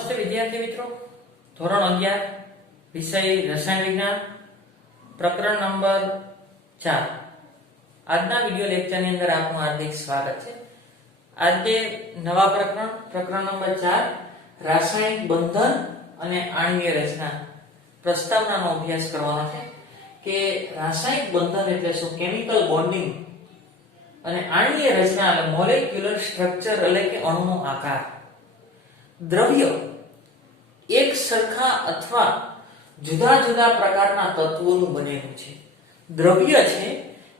નમસ્તે વિદ્યાર્થી મિત્રો, ધોરણ 11 વિષય રસાયણ વિજ્ઞાન પ્રકરણ નંબર 4 આજના વિડિયો લેક્ચરની અંદર આપનું હાર્દિક સ્વાગત છે। આજે નવા પ્રકરણ નંબર 4 રાસાયણિક બંધન અને આણ્વીય રચના પ્રસ્તાવનાનો અભ્યાસ કરવાનો છે કે રાસાયણિક બંધન એટલે શું, કેમિકલ બોન્ડિંગ, અને આણ્વીય રચના એટલે મોલેક્યુલર સ્ટ્રક્ચર એટલે કે અણુનો આકાર। દ્રવ્ય એક સરખા અથવા જુદા જુદા પ્રકારના તત્વોનું બનેલું છે। દ્રવ્ય છે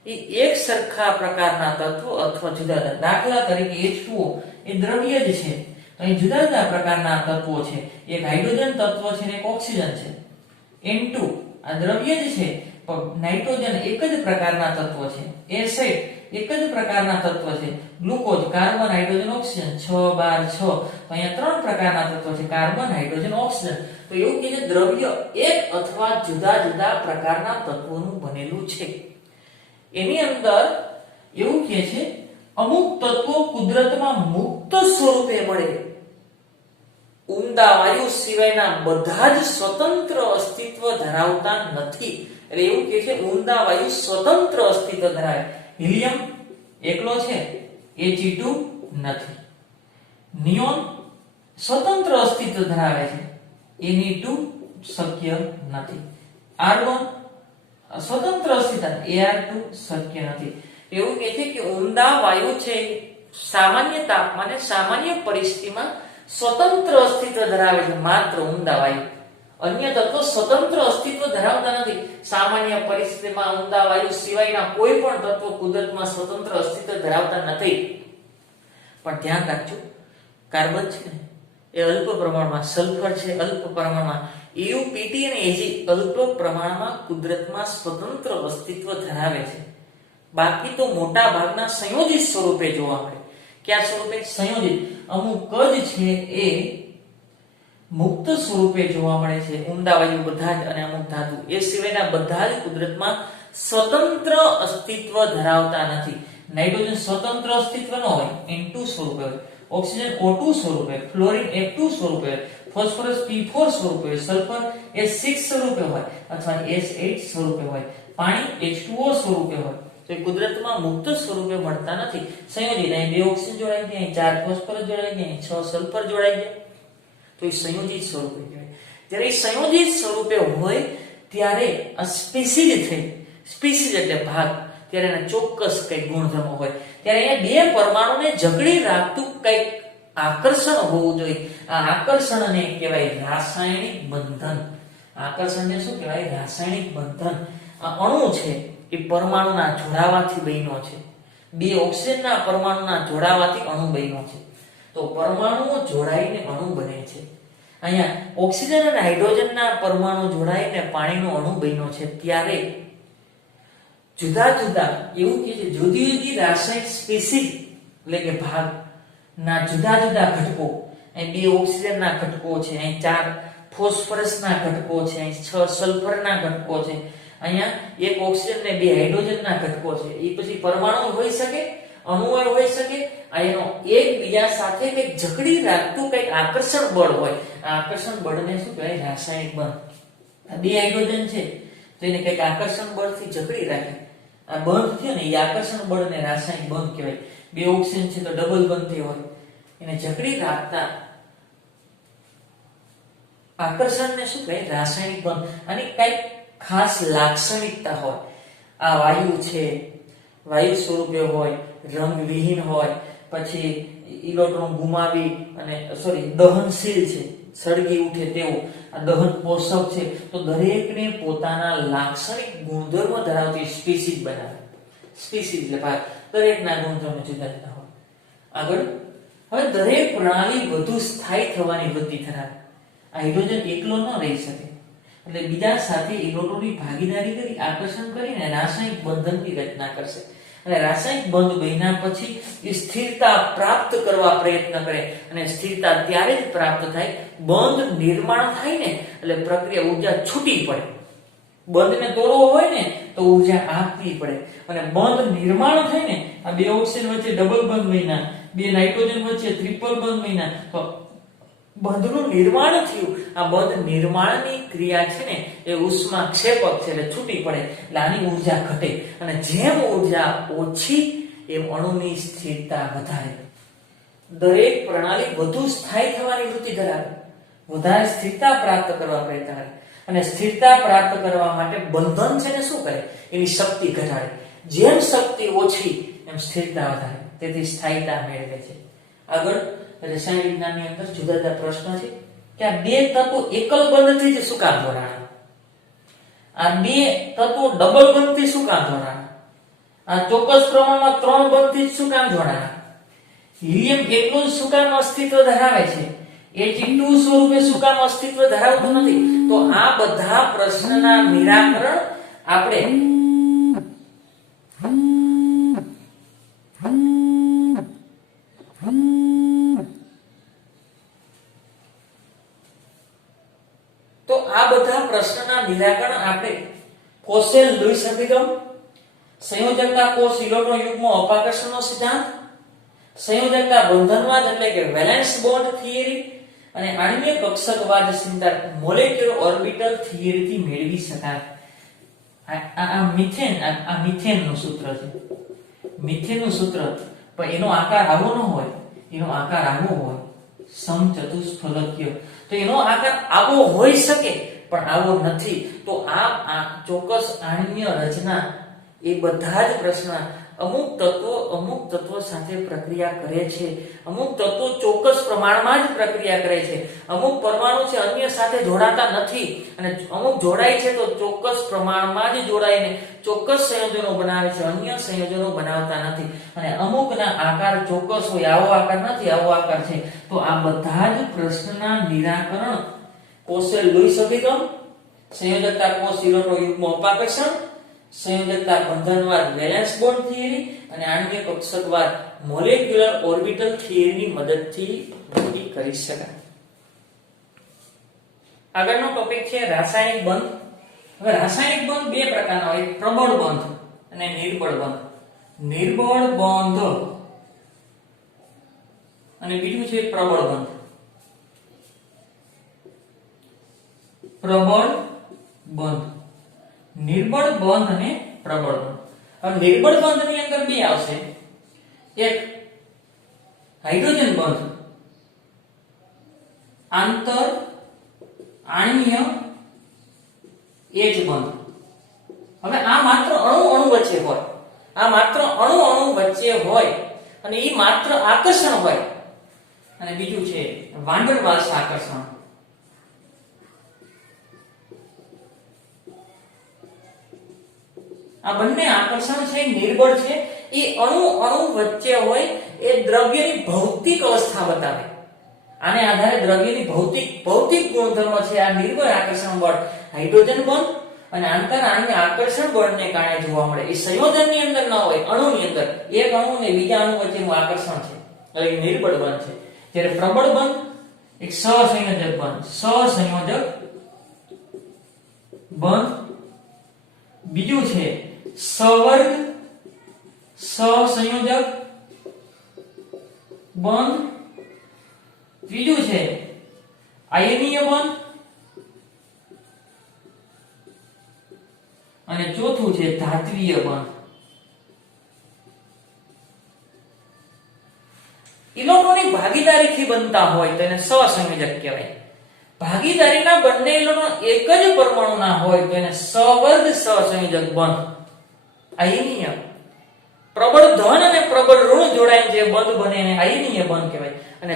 એ એક સરખા પ્રકારના તત્વો અથવા જુદા જુદા, દાખલા તરીકે H2O એ દ્રવ્ય જ છે, અહીં જુદા જુદા પ્રકારના તત્વો છે, એક હાઇડ્રોજન તત્વ છે અને એક ઓક્સિજન છે। N2 આ દ્રવ્ય જ છે પણ નાઇટ્રોજન એક જ પ્રકારના તત્વ છે। એસિડ એક જ પ્રકારના તત્વ છે। ગ્લુકોઝ, કાર્બન, હાઇડ્રોજન, ઓક્સિજન 6 12 6 તો અહીંયા ત્રણ પ્રકારના તત્વો છે, કાર્બન, હાઇડ્રોજન, ઓક્સિજન। તો એવું કે છે દ્રવ્ય એક અથવા જુદા જુદા પ્રકારના તત્વોનું બનેલું છે। એની અંદર એવું કે છે અમુક તત્વો કુદરતમાં મુક્ત સ્વરૂપે મળે, ઉમદા વાયુ સિવાયના બધા જ સ્વતંત્ર અસ્તિત્વ ધરાવતા નથી। એટલે એવું કે છે ઉમદા વાયુ સ્વતંત્ર અસ્તિત્વ ધરાવે। હિલિયમ એકલો છે, He2 નથી। નિયોન સ્વતંત્ર અસ્તિત્વ ધરાવે છે, Ne2 શક્ય નથી। આર્ગોન સ્વતંત્ર અસ્તિત્વ, Ar2 શક્ય નથી। એવું કહે છે કે ઉમદા વાયુ છે સામાન્ય તાપમાને સામાન્ય પરિસ્થિતિમાં સ્વતંત્ર અસ્તિત્વ ધરાવે છે, માત્ર ઉમદા વાયુ। અન્ય તત્વો સ્વતંત્ર અસ્તિત્વ ધરાવતા નથી। સામાન્ય પરિસ્થિતિમાં ઉમદા વાયુ સિવાયના કોઈ પણ તત્વો કુદરતમાં સ્વતંત્ર અસ્તિત્વ ધરાવતા નથી। પણ ધ્યાન રાખજો, કાર્બન છે ને એ અલ્પ પ્રમાણમાં, સલ્ફર છે અલ્પ પ્રમાણમાં, EU, PT અને Ag અલ્પ પ્રમાણમાં કુદરતમાં સ્વતંત્ર અસ્તિત્વ ધરાવે છે। બાકી તો મોટા ભાગના સંયોજિત સ્વરૂપે જોવા મળે। કયા સ્વરૂપે? સંયોજિત। અમુક જ છે એ મુક્ત સ્વરૂપે જોવા મળે છે, ઉમદા વાયુ બધા જ અને અમુક ધાતુ, એ સિવાયના બધા જ કુદરતમાં સ્વતંત્ર અસ્તિત્વ ધરાવતા નથી। નાઇટ્રોજન સ્વતંત્ર અસ્તિત્વ ન હોય, N2 સ્વરૂપે હોય, ઓક્સિજન O2 સ્વરૂપે, ફ્લોરિન F2 સ્વરૂપે, ફોસ્ફરસ P4 સ્વરૂપે, સલ્ફર S6 સ્વરૂપે હોય અથવા S8 સ્વરૂપે હોય, પાણી H2O સ્વરૂપે હોય, તો એ કુદરતમાં મુક્ત સ્વરૂપે મળતા નથી। સંયોજિત, અહીં 2 ઓક્સિજન જોડાઈ ગયા, 4 ફોસ્ફરસ જોડાઈ ગયા, 6 સલ્ફર જોડાઈ ગયા, તો એ સંયોજિત સ્વરૂપે કહેવાય। જ્યારે એ સંયોજિત સ્વરૂપે હોય ત્યારે આ સ્પીસીઝ થઈ, સ્પીસીઝ એટલે ભાગ, ત્યારે એના ચોક્કસ કઈ ગુણધર્મો હોય, ત્યારે અહીંયા બે પરમાણુને જકડી રાખતું કઈક આકર્ષણ હોવું જોઈએ। આ આકર્ષણને કહેવાય રાસાયણિક બંધન। આકર્ષણને શું કહેવાય? રાસાયણિક બંધન। આ અણુ છે એ પરમાણુના જોડાવાથી બન્યો છે, બે ઓક્સિજનના પરમાણુના જોડાવાથી અણુ બન્યો છે। તો પરમાણુઓ જોડાઈને અણુ બને છે। અહીંયા ઓક્સિજન અને હાઇડ્રોજનના પરમાણુ જોડાઈને પાણીનો અણુ બન્યો છે। ત્યારે જુદા જુદા એવું કે છે જુદી જુદી રાસાયણિક સ્પીસીઝ એટલે કે ભાગના જુદા જુદા ઘટકો, અહીં 2 ઓક્સિજનના ઘટકો છે, અહીં 4 ફોસ્ફરસના ઘટકો છે, અહીં 6 સલ્ફરના ઘટકો છે, અહીંયા 1 ઓક્સિજન ને 2 હાઇડ્રોજનના ઘટકો છે। એ પછી પરમાણુ હોઈ શકે, અણુઓ હોઈ શકે, આ એનો એકબીજા સાથે કંઈક જકડી રાખતું કંઈક આકર્ષણ બળ હોય। આ આકર્ષણ બળને શું કહેવાય? રાસાયણિક બંધ। આ 2 હાઇડ્રોજન છે તો એને કંઈક આકર્ષણ બળથી જકડી રાખે, આ બંધ થયો ને એ આકર્ષણ બળને રાસાયણિક બંધ કહેવાય। 2 ઓક્સિજન છે તો ડબલ બંધ થયો હોય, એને જકડી રાખતા આકર્ષણને શું કહેવાય? રાસાયણિક બંધ। અને કંઈક ખાસ લાક્ષણિકતા હોય। આ વાયુ છે, વાયુ સ્વરૂપે હોય, રંગવિહીન હોય, પછી ઇલેક્ટ્રોન ગુમાવી અને દહનશીલ છે, સળગી ઉઠે તેવો, આ દહન પોષક છે, તો દરેકને પોતાના લાક્ષણિક ગુણધર્મો ધરાવતી સ્પીસીઝ બનાવે। સ્પીસીઝ એટલે ભાગ, દરેકના ગુણધર્મો જુદા જુદા હોય। આગળ, હવે દરેક પ્રણાલી વધુ સ્થાયી થવાની વૃત્તિ ધરાવે। હાઇડ્રોજન એકલો ન રહી શકે, એટલે બીજા સાથે ઇલેક્ટ્રોનની ભાગીદારી કરી આકર્ષણ કરીને રાસાયણિક બંધનની રચના કરશે, અને રાસાયણિક બંધ બન્યા પછી એ સ્થિરતા પ્રાપ્ત કરવા પ્રયત્ન કરે, અને સ્થિરતા ત્યારે જ પ્રાપ્ત થાય બંધ નિર્માણ થાય ને એટલે પ્રક્રિયા ઉર્જા છૂટી પડે। બંધને તોડવો હોય ને તો ઉર્જા આપવી પડે, અને બંધ નિર્માણ થાય ને આ 2 ઓક્સિજન વચ્ચે ડબલ બંધ બન્યા, 2 નાઇટ્રોજન વચ્ચે ટ્રિપલ બંધ બન્યા, તો બંધનું નિર્માણ થયું. આ બંધ નિર્માણની ક્રિયા છે ને એ ઉષ્માક્ષેપક છે એટલે છૂટી પડે એટલે આની ઊર્જા ઘટે અને જેમ ઊર્જા ઓછી એમ અણુની સ્થિરતા વધારે. દરેક પ્રણાલી વધુ સ્થાયી થવાની વૃત્તિ ધરાવે, વધારે સ્થિરતા પ્રાપ્ત કરવા પ્રયત્ન કરે અને સ્થિરતા પ્રાપ્ત કરવા માટે બંધન છે ને શું કરે એની શક્તિ ઘટાડે. જેમ શક્તિ ઓછી એમ સ્થિરતા વધારે, તેથી સ્થાયીતા મેળવે છે. આગળ રસાયણ વિજ્ઞાનની અંદર જુદા જુદા પ્રશ્ન છે કે આ બે તત્વો એકલ બંધથી જ શું કામ જોડાણા, આ બે તત્વો ડબલ બંધથી શું કામ જોડાણા, આ ચોક્કસ પ્રમાણમાં ત્રણ બંધથી શું કામ જોડાણા, હિલિયમ એકલું શું કામ અસ્તિત્વ ધરાવે છે, He2 સ્વરૂપે શું કામ અસ્તિત્વ ધરાવતું નથી. તો આ બધા પ્રશ્નના નિરાકરણ આપણે કોસેલ-લુઈસ અભિગમ, સંયોજકતા કોષ ઇલેક્ટ્રોન યુગ્મ અપાકર્ષણનો સિદ્ધાંત, સંયોજકતા બંધનવાદ એટલે કે વેલેન્સ બોન્ડ થિયરી અને આણ્વીય કક્ષકવાદ સિદ્ધાંત મોલેક્યુલર ઓર્બિટલ થિયરી થી મેળવી શકાય. આ મિથેનનું સૂત્ર છે. મિથેનનું સૂત્ર પણ એનો આકાર આવો ન હોય, એનો આકાર આવો હોય સમચતુષ્ફલકીય. તો એનો આકાર આવો હોઈ શકે પણ આવો નથી. તો આ ચોક્કસ આણ્વીય રચના એ બધા જ પ્રશ્ન અમુક તત્વો સાથે પ્રક્રિયા કરે છે, અમુક તત્વો ચોક્કસ પ્રમાણમાં જ પ્રક્રિયા કરે છે, અમુક પરમાણુ છે અન્ય સાથે જોડાતા નથી અને અમુક જોડાય છે તો ચોક્કસ પ્રમાણમાં જ જોડાઈને ચોક્કસ સંયોજનો બનાવે છે, અન્ય સંયોજનો બનાવતા નથી અને અમુકના આકાર ચોક્કસ હોય, આવો આકાર નથી, આવો આકાર છે. તો આ બધા જ પ્રશ્નના નિરાકરણ કોસેલ-લુઈસ અભિગમ, સંયોજકતા કોષ ઇલેક્ટ્રોન યુગ્મ અપાકર્ષણ, સંયોજકતા બંધનવાદ વેલેન્સ બોન્ડ થિયરી અને આણ્વીય કક્ષકવાદ મોલેક્યુલર ઓર્બિટલ થિયરીની મદદથી નક્કી કરી શકાય. આગળનો ટોપિક છે રાસાયણિક બંધ. હવે રાસાયણિક બંધ બે પ્રકારના હોય, પ્રબળ બંધ અને નિર્બળ બંધ. નિર્બળ બંધ અને બીજું છે પ્રબળ બંધ. પ્રબળ બંધ, નિર્બળ બંધ અને પ્રબળ બંધ. હવે નિર્બળ બંધની અંદર બે આવશે, એક હાઇડ્રોજન બંધ, આંતર આણ્વીય H બંધ. હવે આ માત્ર અણુ વચ્ચે હોય, આ માત્ર અણુ વચ્ચે હોય અને એ માત્ર આકર્ષણ હોય. અને બીજું છે વાન ડર વાલ્સ આકર્ષણ. આ બંને આકર્ષણ છે નિર્બળ છે, એ અણુ વચ્ચે હોય, એ દ્રવ્યની ભૌતિક અવસ્થા બતાવે. આને આધારે દ્રવ્યની ભૌતિક ગુણધર્મ છે. આ નિર્બળ આકર્ષણ બળ હાઇડ્રોજન બંધ અને આંતર આણ્વીય આકર્ષણ બળને કારણે જોવા મળે. એ સંયોજનની અંદર ન હોય, અણુની અંદર એક અણુ ને બીજા અણુ વચ્ચેનું આકર્ષણ છે, એટલે નિર્બળ બંધ છે. જ્યારે પ્રબળ બંધ એક સહસંયોજક બંધ, સહસંયોજક બંધ. બીજું છે સવર્ગ સહસંયોજક બંધ. ત્રીજું છે આયનીય બંધ અને ચોથું છે ધાત્વીય બંધ. ઇલેક્ટ્રોનની ભાગીદારીથી બનતા હોય તો એને સહસંયોજક કહેવાય. ભાગીદારીના બંને ઇલેક્ટ્રોન એક જ પરમાણુના હોય તો એને સવર્ગ સહસંયોજક બંધ. આયનીય પ્રબળ ધન અને પ્રબળ ઋણ જોડાઈને જે બંધ બને એને આયનીય બંધ કહેવાય. અને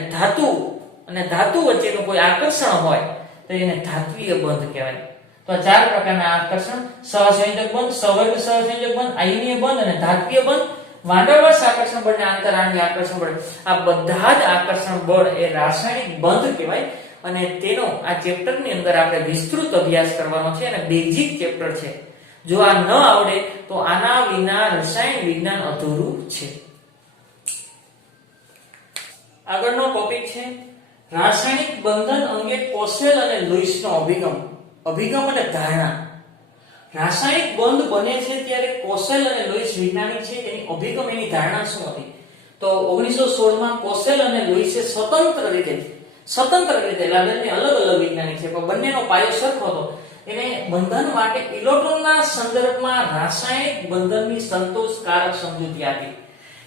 ધાતુ વચ્ચેનું કોઈ આકર્ષણ હોય તો એને ધાત્વીય બંધ કહેવાય. તો આ ચાર પ્રકારના આકર્ષણ, સહસંયોજક બંધ, સવર્ગ સહસંયોજક બંધ, આયનીય બંધ અને ધાત્વીય બંધ. વાન ડર વાલ્સ આકર્ષણ બળ અને આંતર આણ્વીય આકર્ષણ બળ, આ બધા જ આકર્ષણ બળ એ રાસાયણિક બંધ કહેવાય. અને તેનો આ ચેપ્ટરની અંદર આપણે વિસ્તૃત અભ્યાસ કરવાનો છે અને બેઝિક ચેપ્ટર છે. જો આ ન આવડે તો આના વિના રસાયણ વિજ્ઞાન અધૂરું છે. આગળનો ટોપિક છે રાસાયણિક બંધન અંગે કોસેલ અને લુઈસનો અભિગમ અને ધારણા. રાસાયણિક બંધ બને છે ત્યારે કોસેલ અને લુઈસ વૈજ્ઞાનિક છે, એની અભિગમ, એની ધારણા શું હતી? તો 1916 માં કોસેલ અને લુઈસે સ્વતંત્ર રીતે સ્વતંત્ર રીતે, એટલે આ બંને અલગ અલગ વિજ્ઞાની છે પણ બંનેનો પાયો સરખો હતો. એને બંધન માટે ઇલેક્ટ્રોનના સંદર્ભમાં રાસાયણિક બંધનની સંતોષકારક સમજૂતી આપી.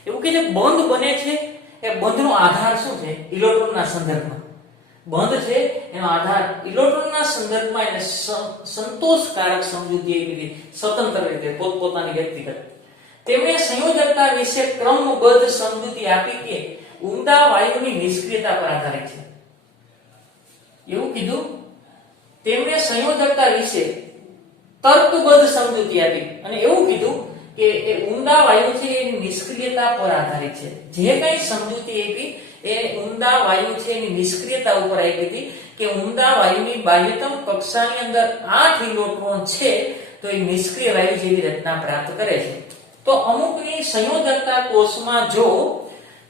એવું કે જે બંધ બને છે એ બંધનો આધાર શું છે? ઇલેક્ટ્રોનના સંદર્ભમાં બંધ છે એનો આધાર ઇલેક્ટ્રોનના સંદર્ભમાં એને સંતોષકારક સમજૂતી આપી, સ્વતંત્ર રીતે પોતપોતાની વ્યક્તિગત. તેમણે સંયોજકતા વિશે ક્રમબદ્ધ સમજૂતી આપી કે ઊંડા વાયુની નિષ્ક્રિયતા પર આધારિત છે. એવું કીધું. તેમણે સંયોજકતા વિશે તર્કબદ્ધ સમજૂતી આપી અને એવું કીધું કે એ ઊંડા વાયુ છે એની નિષ્ક્રિયતા પર આધારિત છે. જે કંઈ સમજૂતી આપી એ ઊંડા વાયુ છે એની નિષ્ક્રિયતા ઉપર આપી હતી કે ઊંડા વાયુની બાહ્યતમ કક્ષાની અંદર 8 ઇલેક્ટ્રોન છે તો એ નિષ્ક્રિય વાયુ જેવી રચના પ્રાપ્ત કરે છે. તો અમુકની સંયોજકતા કોષમાં જો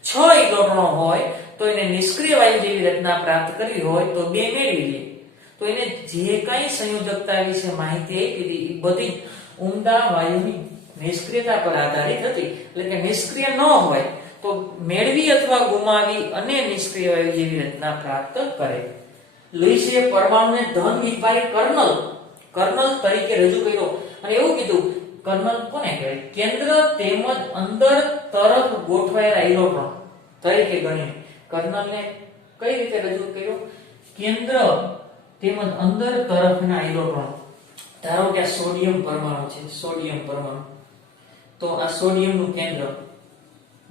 6 ઇલેક્ટ્રોન હોય તો એને નિષ્ક્રિય વાયુ જેવી રચના પ્રાપ્ત કરવી હોય તો 2 મેળવી લે. તો એને જે કંઈ સંયોજકતા વિશે માહિતી આપી હતી એ બધી ઊંડા વાયુની નિષ્ક્રિયતા પર આધારિત હતી. એટલે કે નિષ્ક્રિય ન હોય તો મેળવી અથવા ગુમાવી અને નિષ્ક્રિય વાયુ જેવી રચના પ્રાપ્ત કરે. લુઈસે પરમાણુને ધન વિભારી કર્નલ તરીકે રજૂ કર્યો અને એવું કીધું કર્નલ કોને કહેવાય? કેન્દ્ર તેમજ અંદર તરફ ગોઠવાયેલા ઇલેક્ટ્રોન તરીકે ગણી. કર્નલને કઈ રીતે રજૂ કર્યો? કેન્દ્ર તેમજ અંદર તરફના ઇલેક્ટ્રોન. ધારો કે આ સોડિયમ પરમાણુ છે, સોડિયમ પરમાણુ. તો આ સોડિયમનું કેન્દ્ર,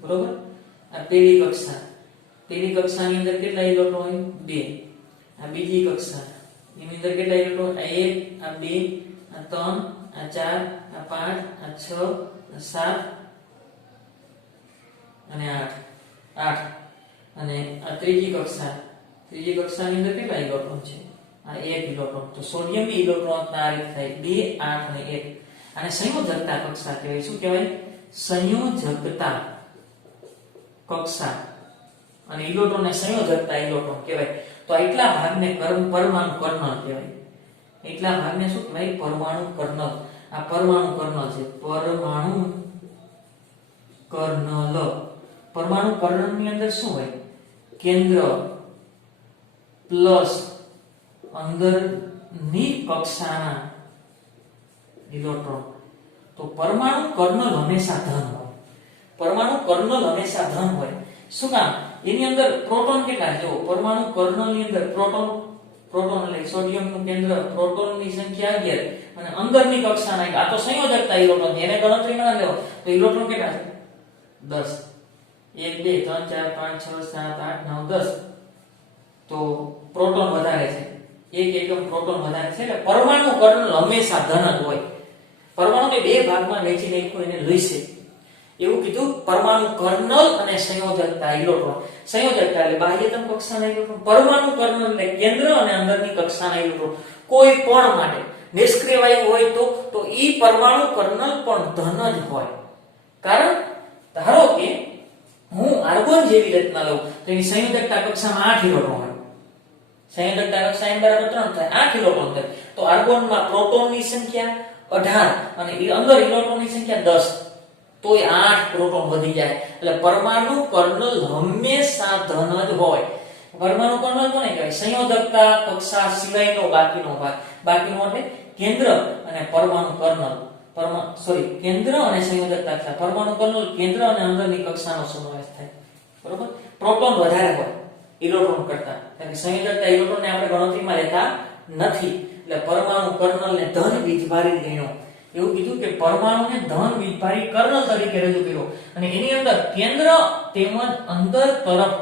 બરોબર? આ પહેલી કક્ષા, પહેલી કક્ષાની અંદર કેટલા ઇલેક્ટ્રોન હોય? 2. આ બીજી કક્ષા એની અંદર કેટલા ઇલેક્ટ્રોન? આ 1, આ 2, આ 3, આ 4, આ 5, આ 6, આ 7 અને 8. અને આ ત્રીજી કક્ષા, ત્રીજી કક્ષાની અંદર કેટલા ઇલેક્ટ્રોન છે? આ 1 ઇલેક્ટ્રોન. તો સોડિયમની ઇલેક્ટ્રોન આ રીતે થાય 2, 8 અને 1. આને સંયોજકતા કક્ષા કહેવાય. શું કહેવાય? સંયોજકતા કક્ષા. અને ઇલેક્ટ્રોનને સંયોજકતા ઇલેક્ટ્રોન કહેવાય. તો એટલા ભાગને પરમાણુ કર્નલ કહેવાય. એટલા ભાગને શું કહેવાય? પરમાણુ કર્નલ. આ પરમાણુ કર્નલ છે, પરમાણુ કર્નલ. પરમાણુ કર્નલની અંદર શું હોય? કેન્દ્ર પ્લસ અંદરની કક્ષાના ઇલેક્ટ્રોન. તો પરમાણુ કર્નલ હંમેશા ધન હોય. પરમાણુ કર્નલ હંમેશા ધન હોય. શું કામ? એની અંદર પ્રોટોન કેટલા? જો પરમાણુ કર્નલની અંદર પ્રોટોન એટલે સોડિયમનું કેન્દ્ર, પ્રોટોનની સંખ્યા 11 અને અંદરની કક્ષાના, આ તો સંયોજકતા ઇલેક્ટ્રોન એને ગણતરીમાં ના લેવો તો ઇલેક્ટ્રોન કેટલા છે? 10. 1 2 3 4 5 6 7 8 9 10. તો પ્રોટોન વધારે છે, એક એકમ પ્રોટોન વધારે છે. એટલે પરમાણુ કર્નલ હંમેશા ધન જ હોય. પરમાણુને 2 ભાગમાં વહેંચી નાખ્યો એને લુઈસે. એવું કીધું પરમાણુ કર્નલ અને સંયોજકતા ઇલેક્ટ્રોન. સંયોજકતા એટલે બાહ્યતમ કક્ષાના ઇલેક્ટ્રોન, પરમાણુ કર્નલ એટલે કેન્દ્ર અને અંદરની કક્ષાના ઇલેક્ટ્રોન. કોઈ પણ માટે નિષ્ક્રિય વાયુ હોય તો ઈ પરમાણુ કર્નલ પણ ધન જ હોય. કારણ ધારો કે હું આર્ગોન જેવી રચના લઉં તો એની સંયોજકતા કક્ષામાં 8 ઇલેક્ટ્રોન હોય. સંયોજકતા કક્ષા n બરાબર 3 થાય, 8 ઇલેક્ટ્રોન થાય. તો આર્ગોનમાં પ્રોટોનની સંખ્યા 18 અને અંદર ઇલેક્ટ્રોનની સંખ્યા 10. તોય 8 પ્રોટોન વધી જાય. એટલે પરમાણુ કર્નલ હંમેશા ધન જ હોય. પરમાણુ કર્નલ કોને કહેવાય? સંયોજકતા કક્ષા સિવાયનો બાકીનો ભાગ. બાકીનો એટલે કેન્દ્ર અને પરમાણુ કર્નલ. કેન્દ્ર અને સંયોજકતા કક્ષા. પરમાણુ કર્નલ કેન્દ્ર અને અંદરની કક્ષાનો સમાવેશ થાય. બરોબર? પ્રોટોન વધારે હોય ઇલેક્ટ્રોન કરતા. કારણ કે સંયોજકતા ઇલેક્ટ્રોનને આપણે ગણતરીમાં લેતા નથી. એટલે પરમાણુ કર્નલને ધન વીજભારી ગણ્યો. એવું કીધું કે પરમાણુને ધન વીજભારી કર્નલ તરીકે રજૂ કર્યો અને એની અંદર કેન્દ્ર તેમજ અંદર તરફ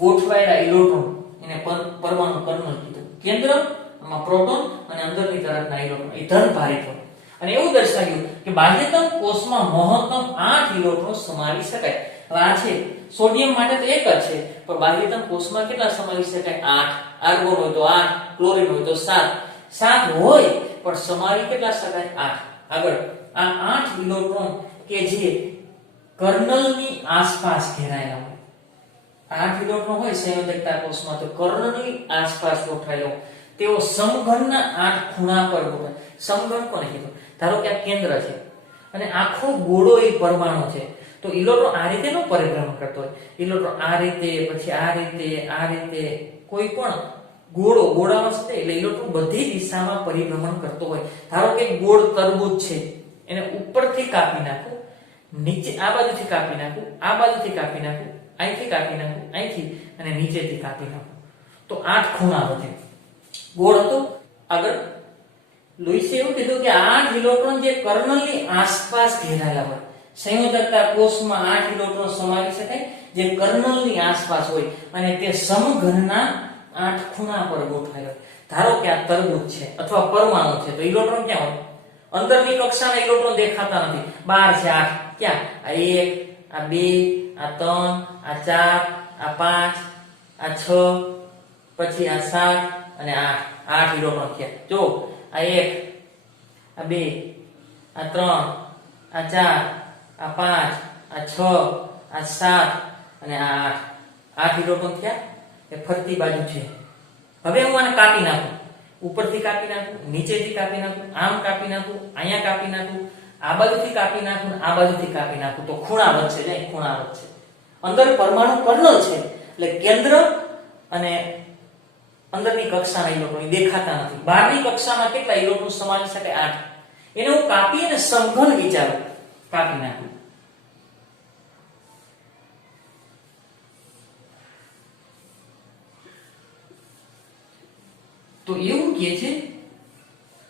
ગોઠવાયેલા ઇલેક્ટ્રોન એને પરમાણુ કર્નલ કીધું. કેન્દ્રમાં પ્રોટોન અને અંદરની તરફના ઇલેક્ટ્રોન એ ધન ભારિત હોય. અને એવું દર્શાવ્યું કે બાહ્યતમ કોષમાં મહત્તમ 8 ઇલેક્ટ્રોન સમાવી શકાય. હવે આ છે સોડિયમ માટે તો એક જ છે, પણ બાહ્યતમ કોષમાં કેટલા સમાવી શકાય? 8. આર્ગોન હોય તો 8, ક્લોરીન હોય તો 7 હોય પણ સમાવી કેટલા શકાય? 8. આગળ આ 8 ઇલેક્ટ્રોન કે જે કર્નલની આસપાસ ઘેરાયેલા હોય. 8 ઇલેક્ટ્રોન હોય સંયોજકતા કોષમાં તો કર્નલની આસપાસ ગોઠવાયેલા હોય. તેઓ સમઘનના 8 ખૂણા પર ગોઠવાય. સમઘન કોને કીધું? ધારો કે આ કેન્દ્ર છે અને આખો ગોળો એ પરમાણુ છે. તો ઇલેક્ટ્રોન આ રીતે નો પરિભ્રમણ કરતો હોય. ઇલેક્ટ્રોન આ રીતે, પછી આ રીતે, આ રીતે, કોઈ પણ ગોળામાં છે એટલે ઇલેક્ટ્રોન બધી દિશામાં પરિભ્રમણ કરતો હોય. ધારો કે ગોળ તરબૂચ છે, એને ઉપરથી કાપી નાખું, નીચે આ બાજુથી કાપી નાખું, આ બાજુથી કાપી નાખું, અહીંથી કાપી નાખું, અહીંથી અને નીચેથી કાપી નાખું, તો 8 ખૂણા વધે. ગોળ હતો. આગળ લુઈસે એવું કીધું કે 8 ઇલેક્ટ્રોન જે કર્નલની આસપાસ ઘેરાયેલા હોય, સંયોજકતા કોષમાં 8 ઇલેક્ટ્રોન સમાવી શકાય જે કર્નલની આસપાસ હોય અને તે સમઘનના 8 ખૂણા પર ગોઠવાયેલા હોય. ધારો કે આ તરબૂચ છે અથવા પરમાણુ છે, તો ઇલેક્ટ્રોન ક્યાં હોય? અંદરની કક્ષાના ઇલેક્ટ્રોન દેખાતા નથી, બહાર છે 8. ક્યાં? આ 1, આ 2, આ 3, આ 4, આ 5, આ 6, પછી આ 7 અને 8 ઇલેક્ટ્રોન થયા. જો આ 1, આ 2, આ 3, આ 4, આ 5, આ 6, આ 7 અને આ 8 ઇલેક્ટ્રોન થયા. એ ફરતી બાજુ છે. હવે હું આને કાપી નાખું, ઉપરથી કાપી નાખું, નીચેથી કાપી નાખું, આમ કાપી નાખું, અહીંયા કાપી નાખું, આ બાજુથી કાપી નાખું, આ બાજુથી કાપી નાખું, તો ખૂણા વધશે. જાય ખૂણા વધશે. અંદર પરમાણુ કર્નલ છે એટલે કેન્દ્ર અને અંદરની કક્ષાના ઇલેક્ટ્રોન દેખાતા નથી. બહારની કક્ષામાં કેટલા ઇલેક્ટ્રોન સમાવી શકાય? 8. એને હું કાપી અને સમઘન વિચારું, કાપી નાખું. તો એવું કહે છે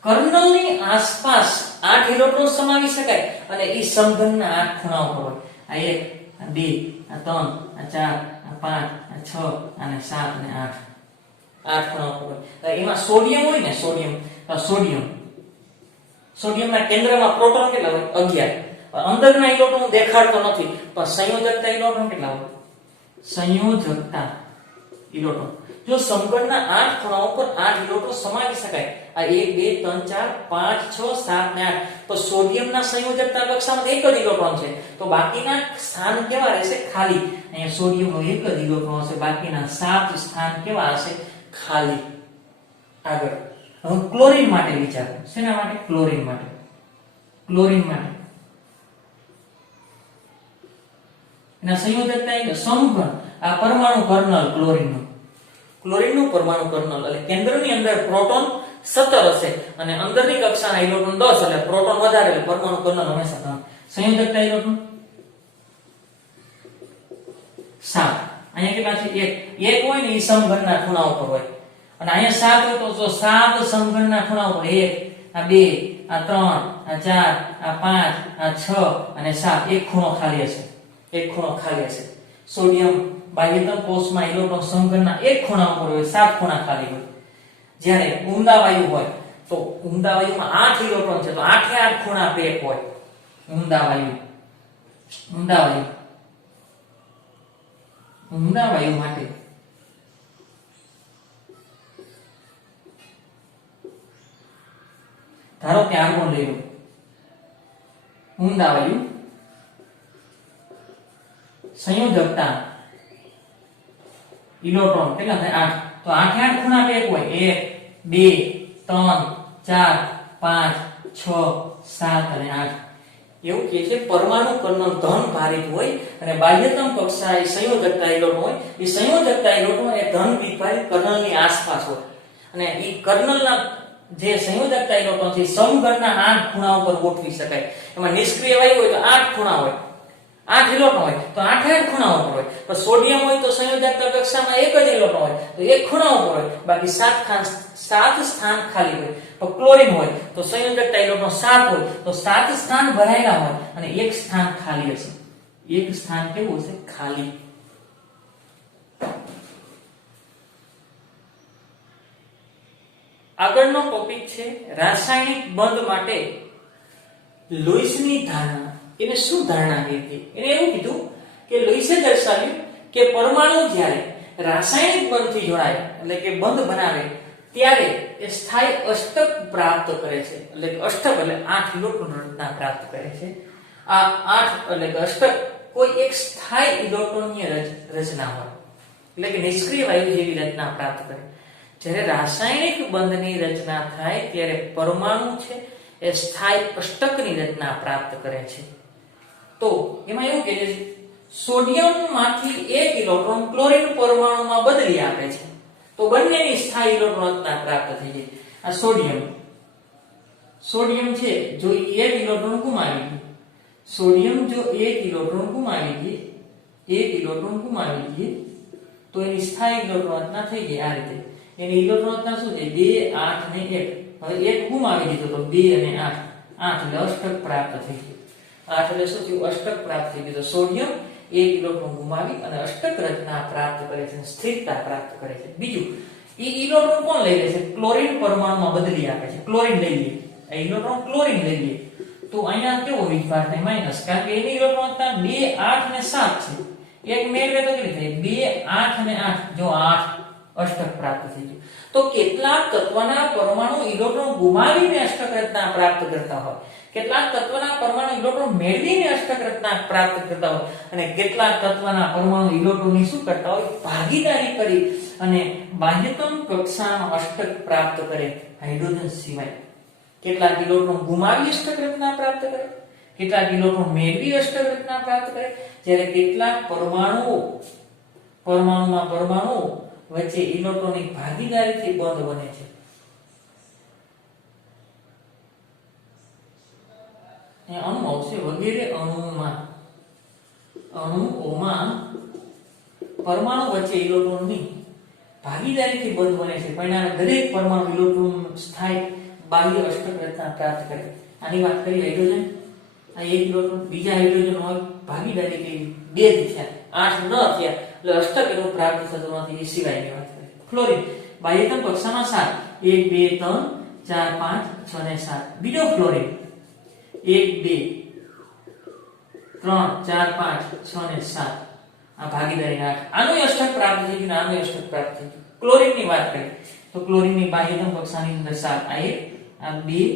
કર્નલની આસપાસ 8 ઇલેક્ટ્રોન સમાવી શકાય અને એ સમઘનના 8 ખૂણા ઉપર હોય. આ 1, આ 2, આ 3, આ 4, આ 5, આ 6 અને 7 અને 8. 8 ખૂણા ઉપર હોય. એમાં સોડિયમ હોય ને, સોડિયમના કેન્દ્રમાં પ્રોટોન કેટલા હોય? 11. અંદરના ઇલેક્ટ્રોન દેખાડતો નથી, પણ સંયોજકતા ઇલેક્ટ્રોન કેટલા હોય? સંયોજકતા ઇલેક્ટ્રોન જો સમઘનના 8 ખૂણા ઉપર 8 ઇલેક્ટ્રોન સમાવી શકાય, આ 1, 2, 3, 4, 5, 6, 7 ને 8, તો સોડિયમના સંયોજકતા કક્ષામાં એક જ ઇલેક્ટ્રોન છે, તો બાકીના સ્થાન કેવા રહેશે? ખાલી. અહીંયા સોડિયમનો એક જ ઇલેક્ટ્રોન હશે, બાકીના 7 સ્થાન કેવા હશે? ખાલી. આગળ હવે ક્લોરીન માટે વિચારો. શેના માટે? ક્લોરીન માટે. એના સંયોજકતા સમઘન. આ પરમાણુ કર્નલ ક્લોરીનનું પરમાણુ કર્નલ એટલે કેન્દ્રની અંદર પ્રોટોન 17 હશે અને અંદરની કક્ષાના ઇલેક્ટ્રોન 10, એટલે પ્રોટોન વધારે એટલે પરમાણુ કર્નલ હંમેશા ધન. સંયોજકતા ઇલેક્ટ્રોન 7. અહીંયા કેટલા છે? 1 હોય ને એ સમઘનના ખૂણા ઉપર હોય અને અહીંયા 7 હોય તો 7 સમઘનના ખૂણા ઉપર 1, આ 2, આ 3, આ 4, આ 5, આ 6 અને 7. એક ખૂણો ખાલી હશે. સોડિયમ બાહ્યતમ કોષમાં ઇલેક્ટ્રોન સમઘનના એક ખૂણા ઉપર હોય, 7 ખૂણા ખાલી હોય. જ્યારે ઊંડા વાયુ હોય તો ઊંડા વાયુમાં 8 ઇલેક્ટ્રોન છે, તો 8 ખૂણા પેક હોય. ઊંડા વાયુ માટે ધારો કે આર્ગોન લઈ લો. ઊંડા વાયુ સંયોજકતા ઇલેક્ટ્રોન કેટલા થાય? 8. તો 8 ખૂણા પેક હોય. 1, 2, 3, 4, 5, 6, 7 અને 8. એવું કહે છે પરમાણુ કર્નલ ધન ભારિત હોય અને બાહ્યતમ કક્ષાએ સંયોજકતા ઇલેક્ટ્રોન હોય. એ સંયોજકતા ઇલેક્ટ્રોન એ ધન વિભારિત કર્નલની આસપાસ હોય અને એ કર્નલના જે સંયોજકતા ઇલેક્ટ્રોન છે સમઘનના 8 ખૂણા ઉપર ગોઠવી શકાય. એમાં નિષ્ક્રિય વાયુ હોય તો 8 ખૂણા હોય, 8 ઇલેક્ટ્રોન હોય તો 8 ખૂણા ઉપર હોય. પણ સોડિયમ હોય તો સંયોજકતા કક્ષામાં એક જ ઇલેક્ટ્રોન હોય તો એક ખૂણા ઉપર હોય, બાકી 7 સ્થાન ખાલી હોય. તો ક્લોરીન હોય તો સંયોજકતા ઇલેક્ટ્રોન 7 હોય તો 7 સ્થાન ભરાયેલા હોય અને એક સ્થાન ખાલી હશે. એક સ્થાન કેવું હશે? ખાલી. આગળનો ટોપિક છે રાસાયણિક બંધ માટે લુઈસની ધારણા. એને શું ધારણા કરી હતી? એને એવું કીધું કે લુઈસે દર્શાવ્યું કે પરમાણુ જ્યારે રાસાયણિક બંધથી જોડાય એટલે કે બંધ બનાવે ત્યારે એ સ્થાયી અષ્ટક પ્રાપ્ત કરે છે. એટલે કે અષ્ટક એટલે 8 ઇલેક્ટ્રોન રચના પ્રાપ્ત કરે છે. આ 8 એટલે કે અષ્ટક કોઈ એક સ્થાયી ઇલેક્ટ્રોનની રચના હોય એટલે કે નિષ્ક્રિય વાયુ જેવી રચના પ્રાપ્ત કરે. જ્યારે રાસાયણિક બંધની રચના થાય ત્યારે પરમાણુ છે એ સ્થાયી અષ્ટકની રચના પ્રાપ્ત કરે છે. તો એમાં એવું કહે છે સોડિયમમાંથી એક ઇલેક્ટ્રોન ક્લોરીન પરમાણુમાં બદલી આપે છે. તો બંનેની સ્થાયી ઇલેક્ટ્રોન રચના પ્રાપ્ત થઈ જાય. આ સોડિયમ છે, જો એક ઇલેક્ટ્રોન ગુમાવી દે, સોડિયમ જો એક ઇલેક્ટ્રોન ગુમાવી દે તો એની સ્થાયી ઇલેક્ટ્રોન રચના થઈ ગઈ. આ રીતે એની ઇલેક્ટ્રોન રચના શું છે? 2 8 ને 1. હવે 1 ગુમાવી દીધો તો 2 અને 8 એટલે અષ્ટક પ્રાપ્ત થઈ ગયું. 8 એટલે શું થયું? અષ્ટક પ્રાપ્ત થઈ ગયું. તો સોડિયમ એક ઇલેક્ટ્રોન ગુમાવી અને અષ્ટક રચના પ્રાપ્ત કરે છે, સ્થિરતા પ્રાપ્ત કરે છે. બીજું, ઈ ઇલેક્ટ્રોન કોણ લઈ લે છે? ક્લોરીન પરમાણુમાં બદલી આપે છે. ક્લોરીન લઈ લે, આ ઇલેક્ટ્રોન ક્લોરીન લઈ લે તો અહીંયા કેવો વીજભાર થાય? માઈનસ, કારણ કે એની ઇલેક્ટ્રોન રચના 2 8 ને 7 છે. એક મેળવે તો કેટલી થાય? 2 8 અને 8, જો 8 અષ્ટક પ્રાપ્ત થઈ ગયું. તો કેટલાક તત્વના પરમાણુ ઇલેક્ટ્રોન ગુમાવીને અષ્ટક રચના પ્રાપ્ત કરતા હોય, કેટલાક તત્વના પરમાણુ ઇલેક્ટ્રોન મેળવીને અષ્ટક રચના પ્રાપ્ત કરતા હોય, અને કેટલાક તત્વના પરમાણુ ઇલેક્ટ્રોનની શું કરતા હોય? ભાગીદારી કરી અને બાહ્યતમ કક્ષામાં અષ્ટક પ્રાપ્ત કરે. હાઇડ્રોજન સિવાય કેટલાક ઇલેક્ટ્રોન ગુમાવી અષ્ટક રચના પ્રાપ્ત કરે, કેટલાક ઇલેક્ટ્રોન મેળવી અષ્ટક રચના પ્રાપ્ત કરે, જ્યારે કેટલાક પરમાણુ વચ્ચે ઇલેક્ટ્રોનિક ભાગીદારીથી બંધ બને છે. અણુ આવશે વગેરે અણુઓમાં પરમાણુ વચ્ચે ઇલેક્ટ્રોનની ભાગીદારીથી બંધ બને છે. પરિણામે દરેક પરમાણુ ઇલેક્ટ્રોન સ્થાયી બાહ્ય અષ્ટક રચના પ્રાપ્ત કરે. આની વાત કરી હાઇડ્રોજન, આ એક ઇલેક્ટ્રોન બીજા હાઇડ્રોજન હોય ભાગીદારી કરી, 2 થયા 8 ન થયા એટલે અષ્ટક એનું પ્રાપ્ત થતું નથી. એ સિવાયની વાત કરી. ફ્લોરીન બાહ્યતમ કક્ષામાં 7, 1 2 3 4 5 6 ને 7. બીજો ફ્લોરીન 1 2 3 4 5 6 ને 7, આ ભાગીદારી 8. આનું અષ્ટક પ્રાપ્ત થઈ ગયું, આનું અષ્ટક પ્રાપ્ત થઈ ગયું. ક્લોરીનની વાત કરીએ તો ક્લોરીનની બાહ્યતમ કક્ષાની અંદર 7, આ 1 આ 2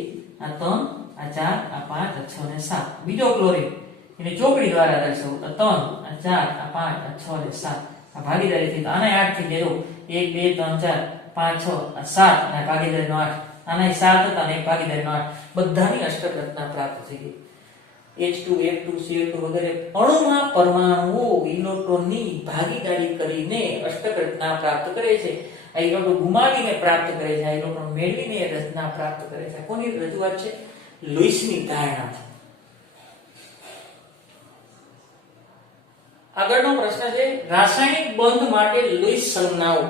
આ 3 આ 4 આ 5 આ 6 ને 7. બીજો ક્લોરીન એને ચોકડી દ્વારા દર્શાવું તો 3 આ 4 આ 5 આ 6 ને 7, આ ભાગીદારી થઈ. આને 8 થી દેજો, 1 2 3 4 5 6 આ 7 અને ભાગીદારીનો 8. આના 7 હતા અને એક ભાગીદારીનો 8. બધાની અષ્ટક રચના પ્રાપ્ત થઈ ગઈ. H2 F2 Cl2 વગેરે અણુમાં પરમાણુઓ ઇલેક્ટ્રોનની ભાગીદારી કરીને અષ્ટક રચના પ્રાપ્ત કરે છે. આ ઇલેક્ટ્રોન ગુમાવીને પ્રાપ્ત કરે છે, આ ઇલેક્ટ્રોન મેળવીને રચના પ્રાપ્ત કરે છે. કોની રજૂઆત છે? લુઈસની ધારણા. આગળનો પ્રશ્ન છે રાસાયણિક બંધ માટે લુઈસ સંજ્ઞાઓ.